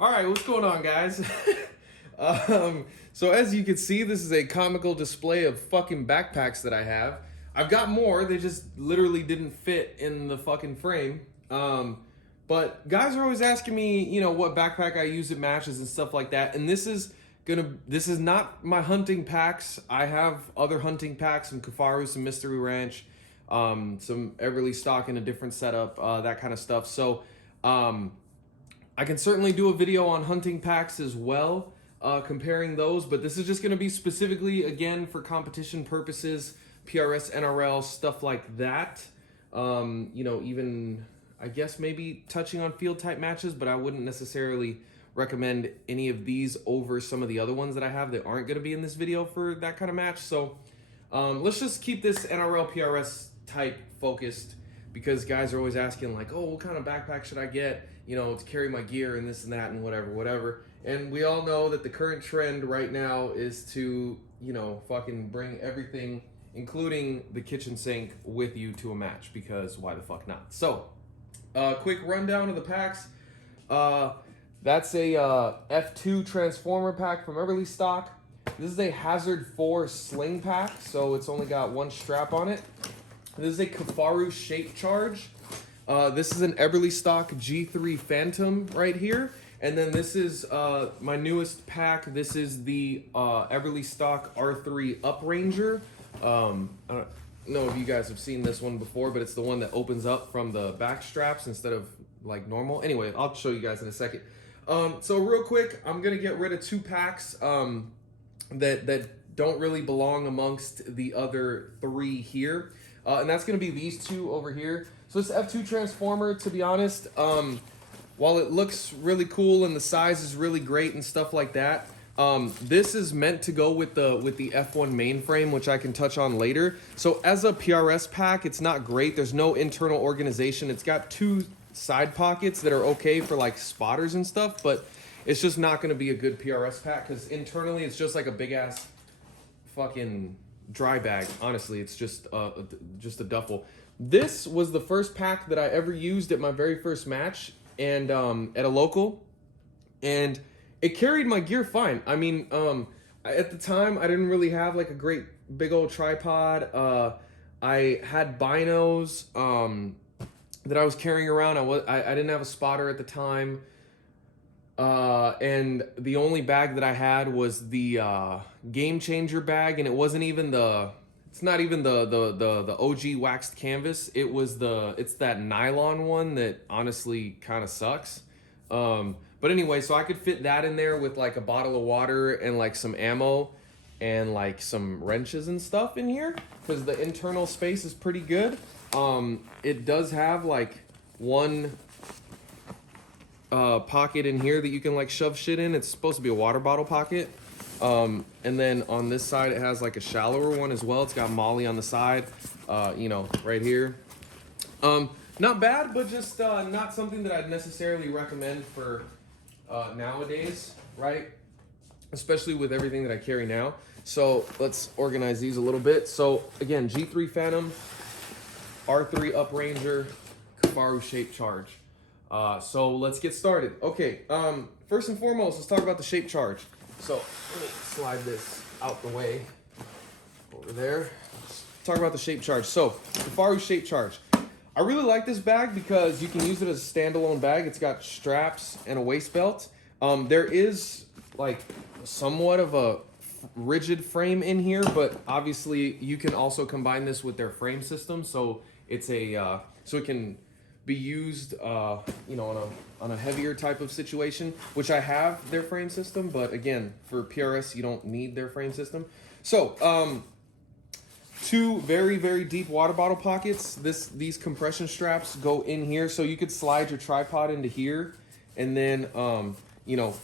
All right, what's going on, guys? So as you can see, this is a comical display of fucking backpacks that I have. I've got more, they just literally didn't fit in the fucking frame. But guys are always asking me, you know, what backpack I use at matches and stuff like that. And this is not my hunting packs. I have other hunting packs, some Kifaru, some Mystery Ranch, some Everlystock in a different setup, that kind of stuff. So, I can certainly do a video on hunting packs as well, comparing those, but this is just going to be specifically, again, for competition purposes, PRS, NRL, stuff like that. You know, even, I guess, maybe touching on field type matches, but I wouldn't necessarily recommend any of these over some of the other ones that I have that aren't going to be in this video for that kind of match. So let's just keep this NRL PRS type focused, because guys are always asking like, oh, what kind of backpack should I get, you know, to carry my gear and this and that and whatever. And we all know that the current trend right now is to, you know, fucking bring everything, including the kitchen sink, with you to a match, because why the fuck not? So, quick rundown of the packs. That's a F2 transformer pack from Everlystock. This is a Hazard 4 sling pack, so it's only got one strap on it. This is a Kifaru shape charge. This is an Everlystock G3 Phantom right here. And then this is my newest pack. This is the Everlystock R3 Up Ranger. I don't know if you guys have seen this one before, but it's the one that opens up from the back straps instead of like normal. Anyway, I'll show you guys in a second. So real quick, I'm gonna get rid of two packs that don't really belong amongst the other three here. And that's going to be these two over here. So this F2 transformer, to be honest, while it looks really cool and the size is really great and stuff like that, this is meant to go with the F1 mainframe, which I can touch on later. So as a PRS pack, it's not great. There's no internal organization. It's got two side pockets that are okay for like spotters and stuff, but it's just not going to be a good PRS pack because internally it's just like a big ass fucking dry bag. Honestly, it's just a duffel. This was the first pack that I ever used at my very first match, and at a local, and it carried my gear fine. I mean, at the time I didn't really have like a great big old tripod. I had binos that I was carrying around. I didn't have a spotter at the time. And the only bag that I had was the Game Changer bag, and it wasn't even it's not even the OG waxed canvas. It's that nylon one that honestly kind of sucks. But anyway, so I could fit that in there with like a bottle of water and like some ammo and like some wrenches and stuff in here, because the internal space is pretty good. It does have like one pocket in here that you can like shove shit in. It's supposed to be a water bottle pocket. And then on this side it has like a shallower one as well. It's got Molly on the side, you know, right here. Not bad, but just not something that I'd necessarily recommend for nowadays, right? Especially with everything that I carry now. So let's organize these a little bit. So again, G3 Phantom, R3 Up Ranger, Kifaru shape charge. So let's get started. Okay, first and foremost, let's talk about the shape charge. So let me slide this out the way over there. Let's talk about the shape charge. So Kifaru shape charge. I really like this bag because you can use it as a standalone bag. It's got straps and a waist belt. There is like somewhat of a rigid frame in here, but obviously you can also combine this with their frame system. So it's so it can be used, you know, on a heavier type of situation, which I have their frame system, but again, for PRS, you don't need their frame system. So, two very, very deep water bottle pockets. These compression straps go in here, so you could slide your tripod into here, and then, you know,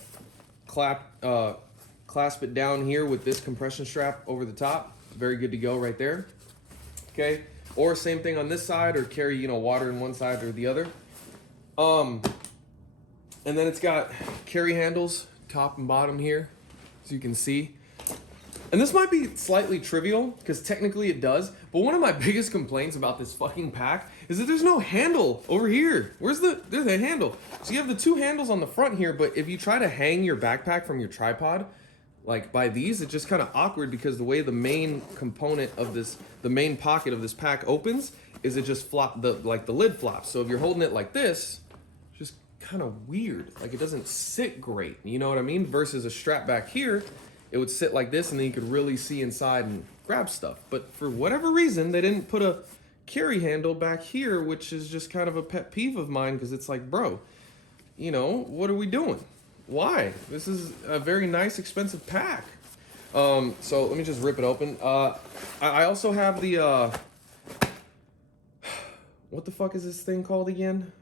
clasp it down here with this compression strap over the top. Very good to go right there. Okay. Or same thing on this side, or carry, you know, water in one side or the other. And then it's got carry handles, top and bottom here, as you can see. And this might be slightly trivial, because technically it does, but one of my biggest complaints about this fucking pack is that there's no handle over here. There's the handle. So you have the two handles on the front here, but if you try to hang your backpack from your tripod, like by these, it's just kind of awkward because the way the main component of this, the main pocket of this pack opens, is it just the lid flops. So if you're holding it like this, it's just kind of weird. Like it doesn't sit great, you know what I mean? Versus a strap back here, it would sit like this and then you could really see inside and grab stuff. But for whatever reason, they didn't put a carry handle back here, which is just kind of a pet peeve of mine because it's like, bro, you know, what are we doing? Why? This is a very nice, expensive pack. So let me just rip it open. I also have the, what the fuck is this thing called again?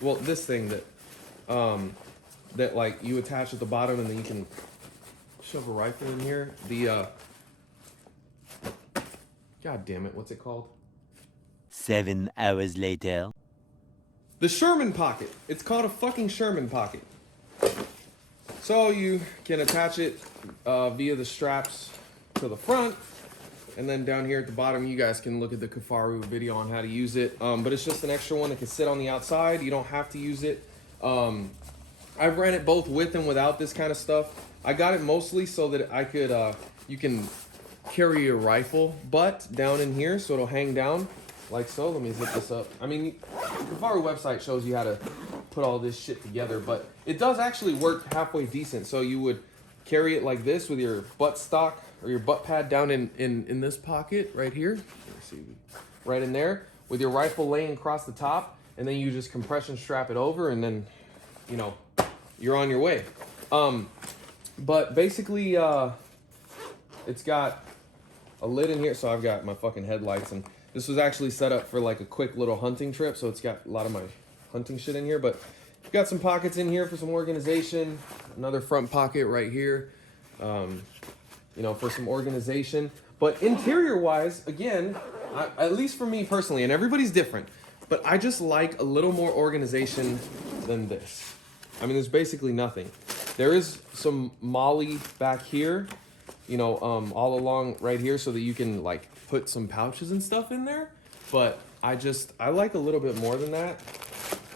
Well, this thing that like you attach at the bottom and then you can shove a rifle in here. God damn it, what's it called? 7 hours later. The Sherman pocket. It's called a fucking Sherman pocket. So you can attach it via the straps to the front, and then down here at the bottom, you guys can look at the Kifaru video on how to use it. But it's just an extra one that can sit on the outside. You don't have to use it. I've ran it both with and without this kind of stuff. I got it mostly so that I could, you can carry your rifle butt down in here so it'll hang down like so. Let me zip this up. I mean, the Kifaru website shows you how to put all this shit together, but it does actually work halfway decent. So you would carry it like this with your butt stock or your butt pad down in this pocket right here. Let's see, right in there with your rifle laying across the top, and then you just compression strap it over, and then, you know, you're on your way. But basically, it's got a lid in here. So I've got my fucking headlights, and this was actually set up for like a quick little hunting trip. So it's got a lot of my hunting shit in here, but got some pockets in here for some organization. Another front pocket right here, you know, for some organization. But interior wise, again, at least for me personally, and everybody's different, but I just like a little more organization than this. I mean, there's basically nothing. There is some molly back here, you know, all along right here so that you can like put some pouches and stuff in there. But I like a little bit more than that.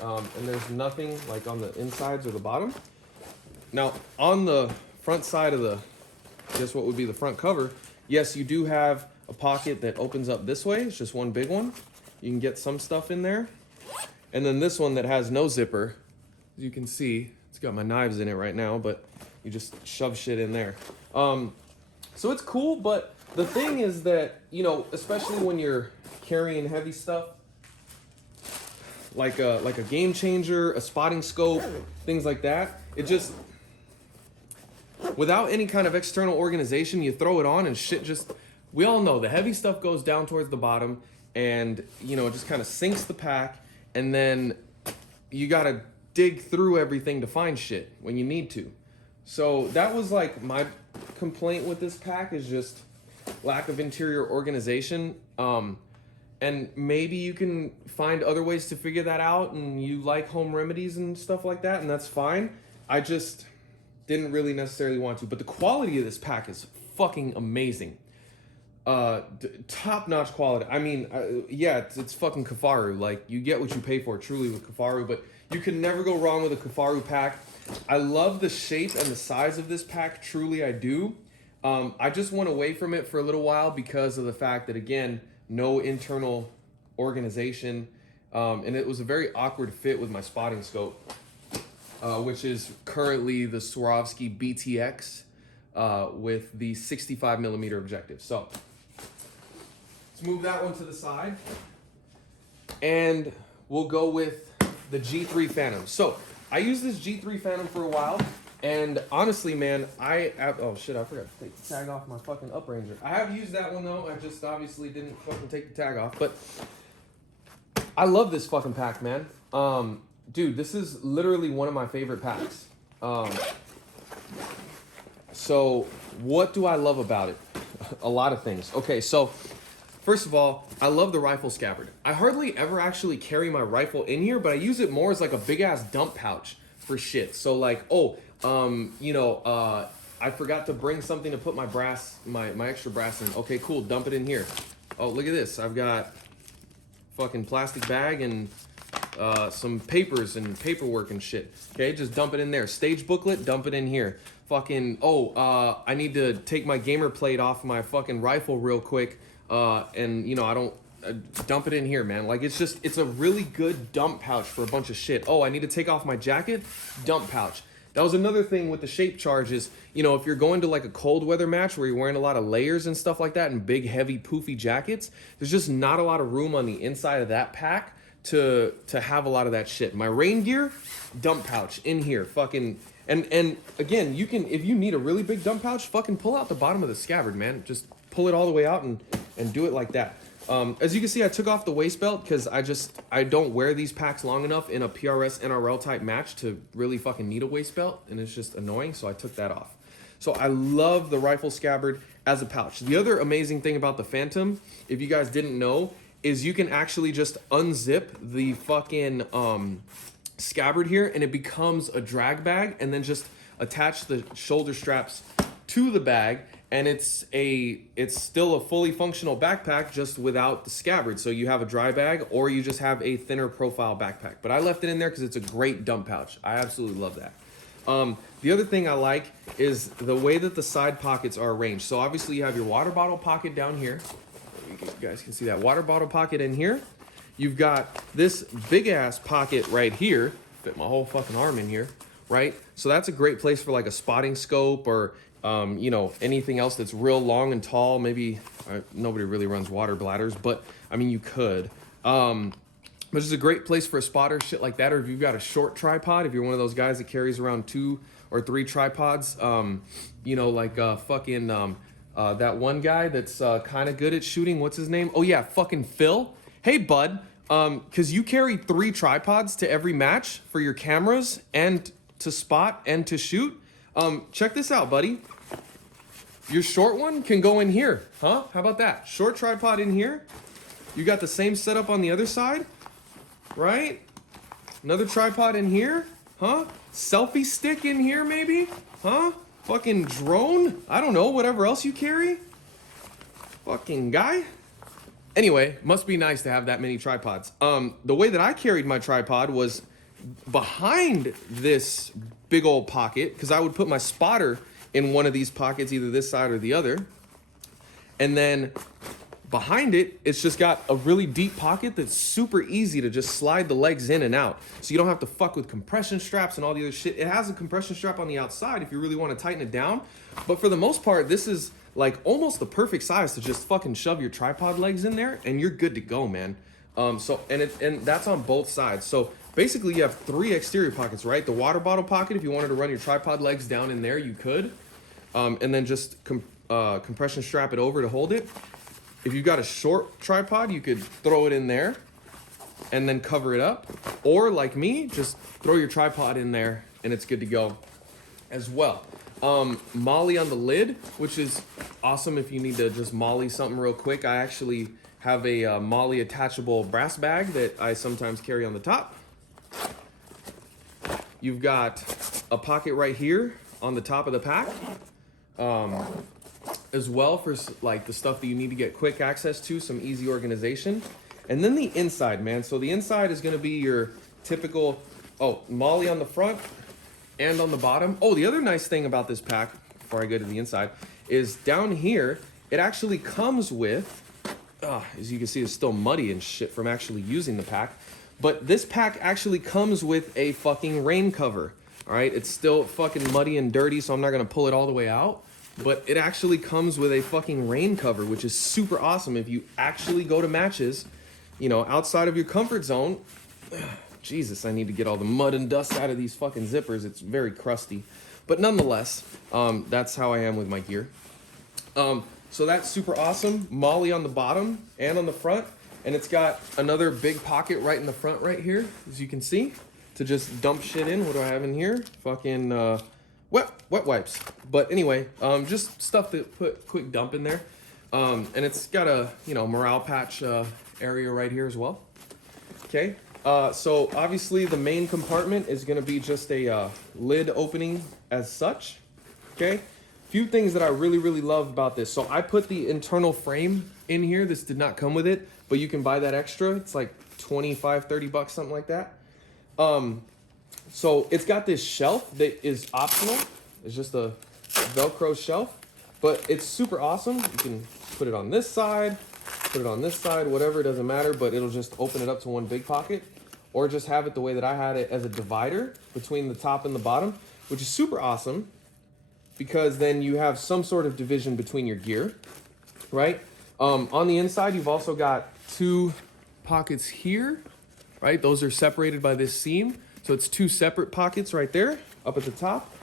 And there's nothing like on the insides or the bottom. Now, on the front side of the, I guess what would be the front cover, yes, you do have a pocket that opens up this way. It's just one big one. You can get some stuff in there. And then this one that has no zipper, as you can see, it's got my knives in it right now, but you just shove shit in there. So it's cool, but the thing is that, you know, especially when you're carrying heavy stuff, like a game changer, a spotting scope, things like that, it just, without any kind of external organization, you throw it on and shit just, we all know the heavy stuff goes down towards the bottom and, you know, it just kind of sinks the pack, and then you gotta dig through everything to find shit when you need to. So that was like my complaint with this pack, is just lack of interior organization. And maybe you can find other ways to figure that out, and you like home remedies and stuff like that, and that's fine. I just didn't really necessarily want to. But the quality of this pack is fucking amazing. Top-notch quality. I mean, yeah, it's fucking Kifaru. Like, you get what you pay for truly with Kifaru, but you can never go wrong with a Kifaru pack. I love the shape and the size of this pack. Truly, I do. I just went away from it for a little while because of the fact that, again, no internal organization, and it was a very awkward fit with my spotting scope, which is currently the Swarovski BTX with the 65mm objective. So let's move that one to the side, and we'll go with the G3 Phantom. So I used this G3 Phantom for a while, and honestly, man, oh shit, I forgot to take the tag off my fucking Up Ranger. I have used that one though, I just obviously didn't fucking take the tag off, but I love this fucking pack, man. Dude, this is literally one of my favorite packs. So what do I love about it? A lot of things. Okay, so first of all, I love the rifle scabbard. I hardly ever actually carry my rifle in here, but I use it more as like a big ass dump pouch for shit. So like, you know, I forgot to bring something to put my brass, my extra brass in. Okay, cool, dump it in here. Oh, look at this. I've got fucking plastic bag and some papers and paperwork and shit. Okay, just dump it in there. Stage booklet, dump it in here. Fucking, I need to take my gamer plate off my fucking rifle real quick. And, you know, I don't, dump it in here, man. Like, it's a really good dump pouch for a bunch of shit. Oh, I need to take off my jacket, dump pouch. That was another thing with the shape charges. You know, if you're going to like a cold weather match where you're wearing a lot of layers and stuff like that and big, heavy, poofy jackets, there's just not a lot of room on the inside of that pack to have a lot of that shit. My rain gear, dump pouch in here. Fucking, and again, you can, if you need a really big dump pouch, fucking pull out the bottom of the scabbard, man. Just pull it all the way out and do it like that. As you can see, I took off the waist belt because I don't wear these packs long enough in a PRS NRL type match to really fucking need a waist belt, and it's just annoying, so I took that off. So I love the rifle scabbard as a pouch. The other amazing thing about the Phantom, if you guys didn't know, is you can actually just unzip the fucking scabbard here, and it becomes a drag bag, and then just attach the shoulder straps to the bag, and it's still a fully functional backpack, just without the scabbard. So you have a dry bag, or you just have a thinner profile backpack. But I left it in there because it's a great dump pouch. I absolutely love that. The other thing I like is the way that the side pockets are arranged. So obviously you have your water bottle pocket down here. You guys can see that water bottle pocket in here. You've got this big ass pocket right here. Fit my whole fucking arm in here, right? So that's a great place for like a spotting scope or you know, anything else that's real long and tall. Maybe nobody really runs water bladders, but I mean, you could. But it's a great place for a spotter, shit like that. Or if you've got a short tripod, if you're one of those guys that carries around 2 or 3 tripods, you know, like fucking that one guy that's kind of good at shooting. What's his name? Oh yeah, fucking Phil. Hey bud, because you carry 3 tripods to every match for your cameras and to spot and to shoot. Check this out, buddy. Your short one can go in here, huh? How about that? Short tripod in here. You got the same setup on the other side, right? Another tripod in here, huh? Selfie stick in here maybe, huh? Fucking drone? I don't know, whatever else you carry. Fucking guy. Anyway, must be nice to have that many tripods. The way that I carried my tripod was behind this big old pocket, because I would put my spotter in one of these pockets, either this side or the other. And then behind it, it's just got a really deep pocket that's super easy to just slide the legs in and out. So you don't have to fuck with compression straps and all the other shit. It has a compression strap on the outside if you really want to tighten it down. But for the most part, this is like almost the perfect size to just fucking shove your tripod legs in there and you're good to go, man. And that's on both sides. So basically you have 3 exterior pockets, right? The water bottle pocket, if you wanted to run your tripod legs down in there, you could. And then just compression strap it over to hold it. If you've got a short tripod, you could throw it in there and then cover it up. Or like me, just throw your tripod in there and it's good to go as well. Molly on the lid, which is awesome if you need to just molly something real quick. I actually have a molly attachable brass bag that I sometimes carry on the top. You've got a pocket right here on the top of the pack, as well for like the stuff that you need to get quick access to, some easy organization. And then the inside, man. So the inside is gonna be your typical, molly on the front and on the bottom. Oh, the other nice thing about this pack, before I go to the inside, is down here, it actually comes with, as you can see, it's still muddy and shit from actually using the pack. But this pack actually comes with a fucking rain cover. All right, it's still fucking muddy and dirty, so I'm not gonna pull it all the way out. But it actually comes with a fucking rain cover, which is super awesome if you actually go to matches, you know, outside of your comfort zone. Jesus, I need to get all the mud and dust out of these fucking zippers. It's very crusty. But nonetheless, that's how I am with my gear. So that's super awesome. Molly on the bottom and on the front. And it's got another big pocket right in the front right here, as you can see, to just dump shit in. What do I have in here? Fucking wet wipes. But anyway, just stuff to put quick dump in there. And it's got a, you know, morale patch area right here as well. Okay. So obviously the main compartment is going to be just a lid opening as such. Okay. Few things that I really love about this. So I put the internal frame in here. This did not come with it, but you can buy that extra. It's like 25, 30 bucks, something like that. So it's got this shelf that is optional. It's just a Velcro shelf, but it's super awesome. You can put it on this side, put it on this side, whatever, it doesn't matter, but it'll just open it up to one big pocket, or just have it the way that I had it as a divider between the top and the bottom, which is super awesome because then you have some sort of division between your gear, right? On the inside, you've also got 2 pockets here, right? Those are separated by this seam. So it's 2 separate pockets right there up at the top.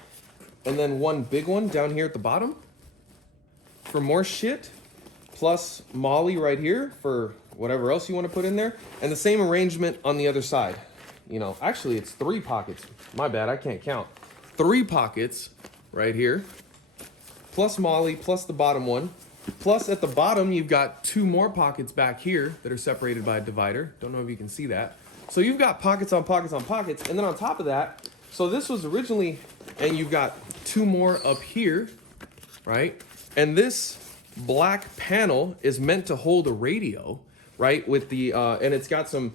And then one big one down here at the bottom for more shit. Plus Molly right here for whatever else you want to put in there. And the same arrangement on the other side. You know, actually it's 3 pockets. My bad, I can't count. 3 pockets right here. Plus Molly, plus the bottom one. Plus at the bottom, you've got 2 more pockets back here that are separated by a divider. Don't know if you can see that. So you've got pockets on pockets on pockets. And then on top of that, so this was originally, and you've got 2 more up here, right? And this black panel is meant to hold a radio, right? With the, and it's got some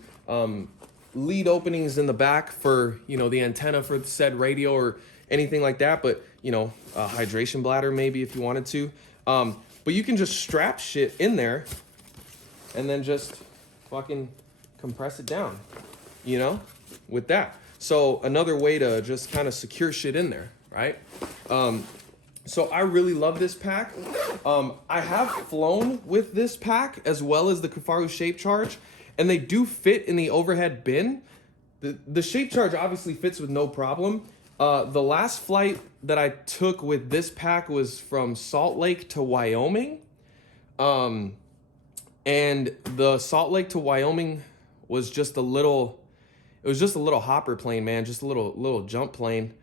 lead openings in the back for, you know, the antenna for the said radio or anything like that. But, you know, a hydration bladder maybe if you wanted to. But you can just strap shit in there and then just fucking compress it down, you know, with that. So another way to just kind of secure shit in there, right? So I really love this pack. I have flown with this pack as well as the Kifaru Shape Charge, and they do fit in the overhead bin. The Shape Charge obviously fits with no problem. The last flight that I took with this pack was from Salt Lake to Wyoming. And the Salt Lake to Wyoming was just a little, it was just a little hopper plane, man, just a little jump plane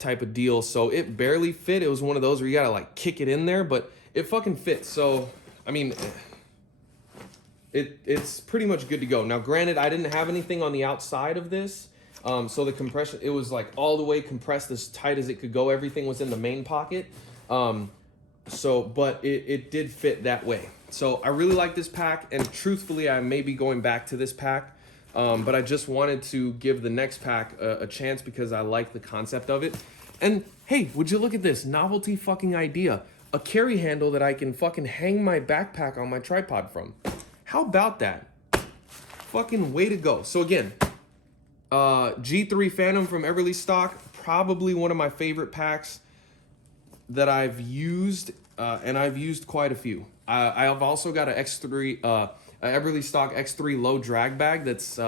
type of deal. So it barely fit. It was one of those where you gotta like kick it in there, but it fucking fits. So, I mean, it's pretty much good to go. Now, granted, I didn't have anything on the outside of this. So the compression, it was like all the way compressed as tight as it could go. Everything was in the main pocket. But it did fit that way. So I really like this pack, and truthfully, I may be going back to this pack. But I just wanted to give the next pack a chance because I like the concept of it. And hey, would you look at this novelty fucking idea? A carry handle that I can fucking hang my backpack on my tripod from. How about that? Fucking way to go. So again, G3 Phantom from Everlystock, probably one of my favorite packs that I've used, and I've used quite a few. I have also got an X3, Everlystock X3 low drag bag that's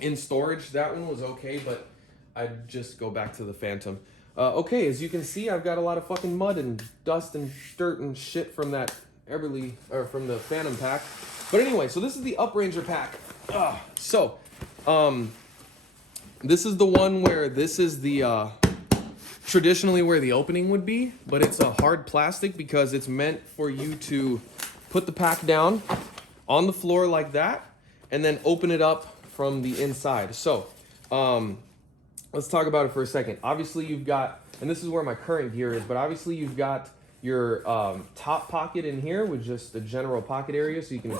in storage. That one was okay, but I'd just go back to the Phantom. Okay, as you can see, I've got a lot of fucking mud and dust and dirt and shit from that from the Phantom pack. But anyway, so this is the Up Ranger pack. This is the one where this is the traditionally where the opening would be, but it's a hard plastic because it's meant for you to put the pack down on the floor like that and then open it up from the inside. So let's talk about it for a second. Obviously you've got, and this is where my current gear is, but obviously you've got your top pocket in here with just the general pocket area so you can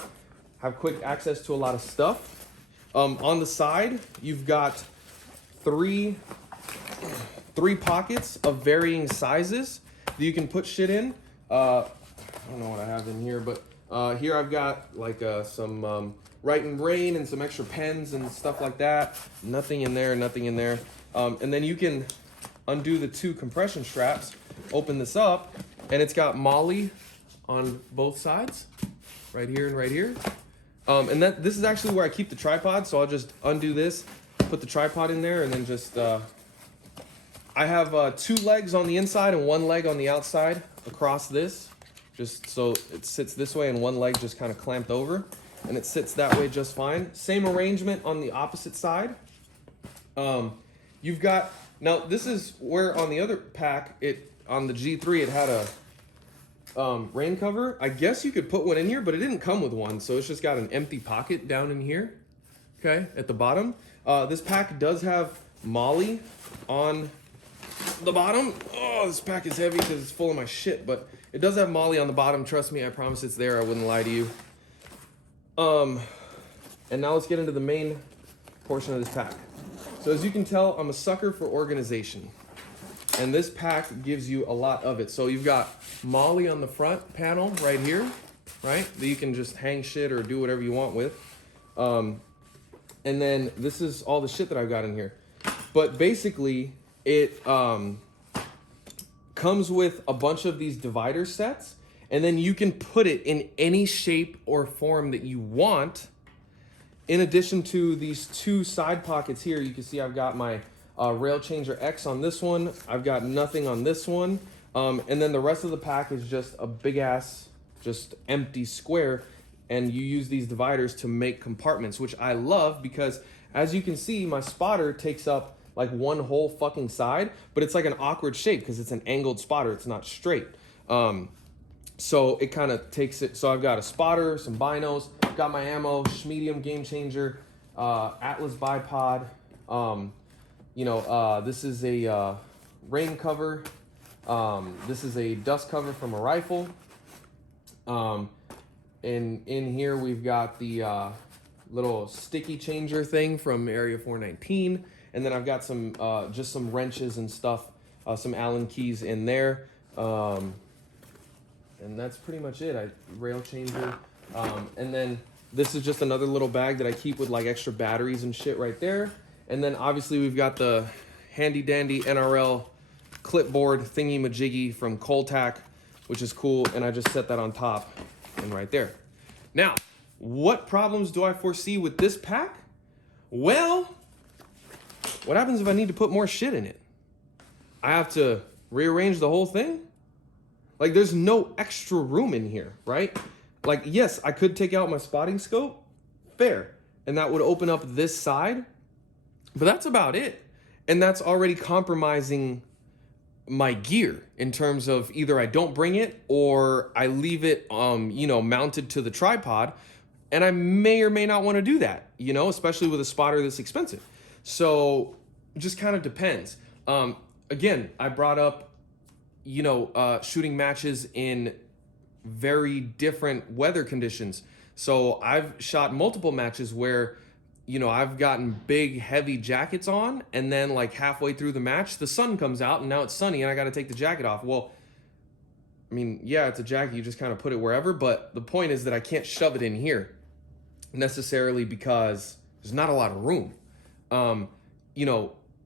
have quick access to a lot of stuff. On the side, you've got three pockets of varying sizes that you can put shit in. I don't know what I have in here, but here I've got like some Write and Rain and some extra pens and stuff like that. Nothing in there, nothing in there. And then you can undo the 2 compression straps, open this up, and it's got Molly on both sides, right here and right here. And this is actually where I keep the tripod, so I'll just undo this, put the tripod in there, and then just, I have 2 legs on the inside and 1 leg on the outside across this, just so it sits this way and 1 leg just kind of clamped over, and it sits that way just fine. Same arrangement on the opposite side. You've got, now this is where on the other pack, on the G3, it had a rain cover. I guess you could put one in here, but it didn't come with one, so it's just got an empty pocket down in here, okay, at the bottom. This pack does have Molly on the bottom. Oh, this pack is heavy because it's full of my shit, but it does have Molly on the bottom. Trust me, I promise it's there. I wouldn't lie to you. And now let's get into the main portion of this pack. So as you can tell, I'm a sucker for organization. And this pack gives you a lot of it. So you've got Molly on the front panel right here, right? That you can just hang shit or do whatever you want with. And then this is all the shit that I've got in here. But basically, it comes with a bunch of these divider sets. And then you can put it in any shape or form that you want. In addition to these two side pockets here, you can see I've got my Rail Changer X on this one. I've got nothing on this one. And then the rest of the pack is just a big ass, just empty square. And you use these dividers to make compartments, which I love because as you can see, my spotter takes up like one whole fucking side, but it's like an awkward shape because it's an angled spotter. It's not straight. So it kind of takes it. So I've got a spotter, some binos, got my ammo, Schmedium Game Changer, Atlas bipod. This is a rain cover. This is a dust cover from a rifle. And in here we've got the little sticky changer thing from Area 419. And then I've got some just some wrenches and stuff, some Allen keys in there. And that's pretty much it. Rail changer. And then this is just another little bag that I keep with like extra batteries and shit right there. And then obviously we've got the handy dandy NRL clipboard thingy majiggy from Coltac, which is cool. And I just set that on top and right there. Now, what problems do I foresee with this pack? Well, what happens if I need to put more shit in it? I have to rearrange the whole thing? Like, there's no extra room in here, right? Like, yes, I could take out my spotting scope. Fair. And that would open up this side. But that's about it. And that's already compromising my gear in terms of either I don't bring it or I leave it, mounted to the tripod. And I may or may not want to do that, especially with a spotter this expensive. So it just kind of depends. Again, I brought up shooting matches in very different weather conditions. So I've shot multiple matches where, I've gotten big, heavy jackets on, and then like halfway through the match, the sun comes out and now it's sunny and I got to take the jacket off. Well, I mean, yeah, it's a jacket. You just kind of put it wherever. But the point is that I can't shove it in here necessarily because there's not a lot of room.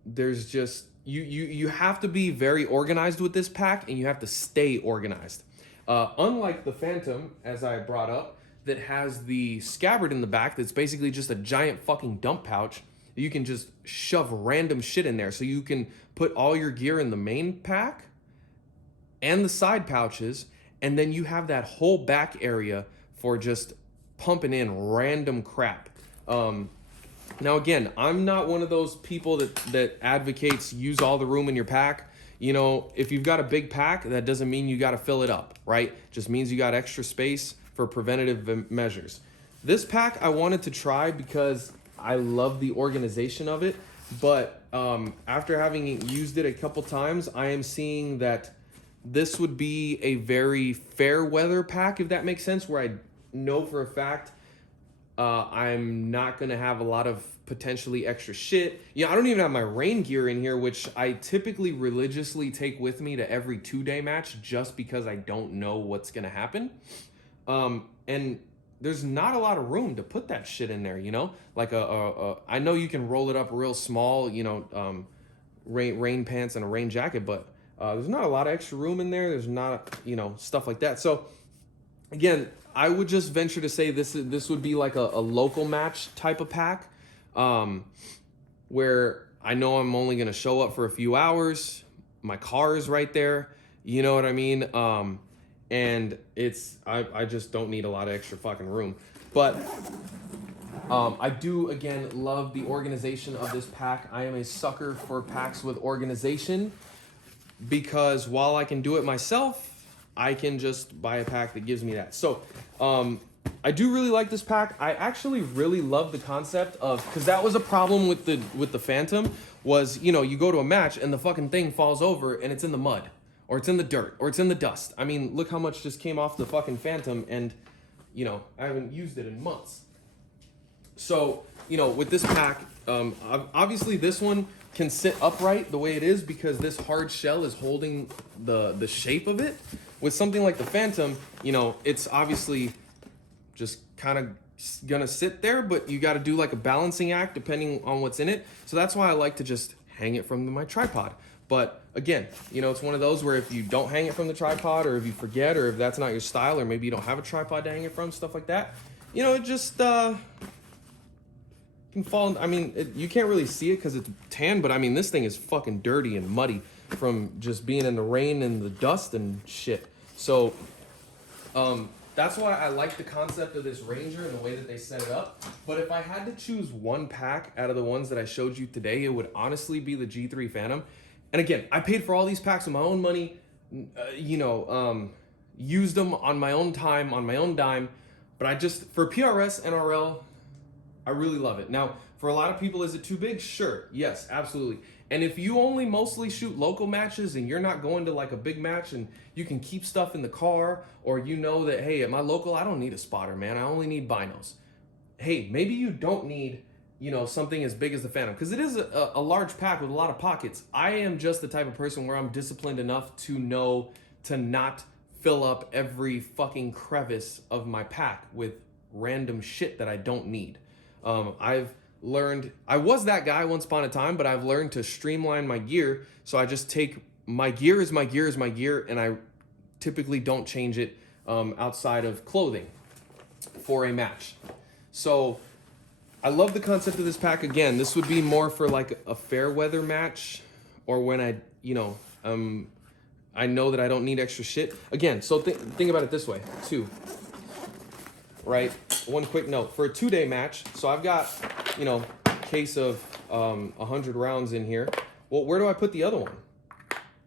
There's just, you have to be very organized with this pack and you have to stay organized. Unlike the Phantom, as I brought up, that has the scabbard in the back that's basically just a giant fucking dump pouch. You can just shove random shit in there. So you can put all your gear in the main pack and the side pouches, and then you have that whole back area for just pumping in random crap. Now again, I'm not one of those people that advocates use all the room in your pack. If you've got a big pack, that doesn't mean you got to fill it up, right? Just means you got extra space for preventative measures. This pack I wanted to try because I love the organization of it, but after having used it a couple times, I am seeing that this would be a very fair weather pack, if that makes sense, where I know for a fact I'm not going to have a lot of potentially extra shit. I don't even have my rain gear in here, which I typically religiously take with me to every 2-day match just because I don't know what's going to happen. And there's not a lot of room to put that shit in there, Like I know you can roll it up real small, rain pants and a rain jacket, but there's not a lot of extra room in there. There's not, stuff like that. So again, I would just venture to say this would be like a local match type of pack, where I know I'm only going to show up for a few hours. My car is right there. You know what I mean? And I just don't need a lot of extra fucking room. But I do, again, love the organization of this pack. I am a sucker for packs with organization because while I can do it myself, I can just buy a pack that gives me that. So I do really like this pack. I actually really love the concept of, because that was a problem with the Phantom, was, you know, you go to a match and the fucking thing falls over and it's in the mud, or it's in the dirt, or it's in the dust. I mean, look how much just came off the fucking Phantom, and, you know, I haven't used it in months. So, you know, with this pack, obviously this one can sit upright the way it is because this hard shell is holding the shape of it. With something like the Phantom, you know, it's obviously just kind of gonna sit there, but you got to do like a balancing act depending on what's in it. So that's why I like to just hang it from my tripod. But again, you know, it's one of those where if you don't hang it from the tripod, or if you forget, or if that's not your style, or maybe you don't have a tripod to hang it from, stuff like that, you know, it just can fall. I mean, you can't really see it because it's tan, but I mean, this thing is fucking dirty and muddy from just being in the rain and the dust and shit. So that's why I like the concept of this Ranger and the way that they set it up. But if I had to choose one pack out of the ones that I showed you today, it would honestly be the G3 Phantom. And again, I paid for all these packs with my own money, used them on my own time, on my own dime. But I just, for PRS, NRL, I really love it. Now, for a lot of people, is it too big? Sure. Yes, absolutely. And if you only mostly shoot local matches and you're not going to like a big match and you can keep stuff in the car, or you know that, hey, at my local, I don't need a spotter, man. I only need binos. Hey, maybe you don't need, you know, something as big as the Phantom, because it is a large pack with a lot of pockets. I am just the type of person where I'm disciplined enough to know to not fill up every fucking crevice of my pack with random shit that I don't need. I've learned, I was that guy once upon a time, but I've learned to streamline my gear. So I just take my gear is my gear is my gear, and I typically don't change it outside of clothing for a match. So I love the concept of this pack. Again, this would be more for like a fair weather match, or when I, you know, I know that I don't need extra shit. Again, so think about it this way too. Right? One quick note for a 2-day match. So I've got, you know, a case of 100 rounds in here. Well, where do I put the other one?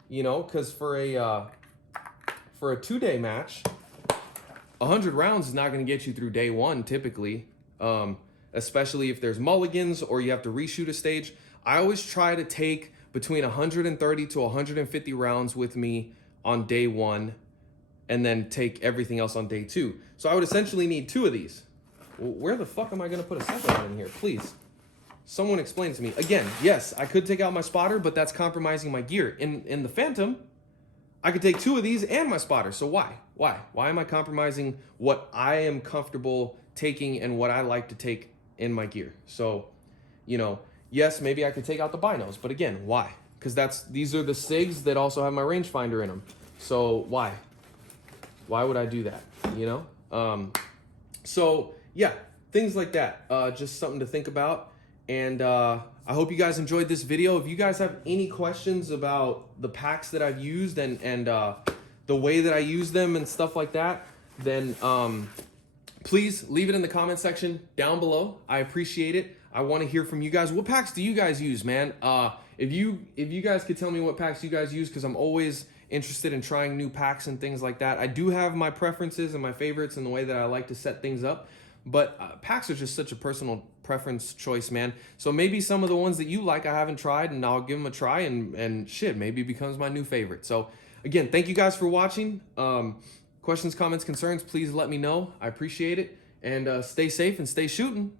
You know, because for a 2-day match, 100 rounds is not going to get you through day one typically, especially if there's mulligans or you have to reshoot a stage. I always try to take between 130 to 150 rounds with me on day one, and then take everything else on day 2. So I would essentially need 2 of these. Well, where the fuck am I gonna put a second one in here? Please, someone explain it to me. Again, yes, I could take out my spotter, but that's compromising my gear. In the Phantom, I could take 2 of these and my spotter. So why? Why am I compromising what I am comfortable taking and what I like to take in my gear? So, you know, yes, maybe I could take out the binos, but again, why? Because these are the SIGs that also have my rangefinder in them. So why? Why would I do that? You know? So yeah, things like that. Just something to think about. And I hope you guys enjoyed this video. If you guys have any questions about the packs that I've used and the way that I use them and stuff like that, then please leave it in the comment section down below. I appreciate it. I want to hear from you guys. What packs do you guys use, man? If you guys could tell me what packs you guys use, because I'm always interested in trying new packs and things like that. I do have my preferences and my favorites and the way that I like to set things up, but packs are just such a personal preference choice, man. So maybe some of the ones that you like I haven't tried, and I'll give them a try, and shit, maybe it becomes my new favorite. So again, thank you guys for watching. Questions, comments, concerns, please let me know. I appreciate it, and stay safe and stay shooting.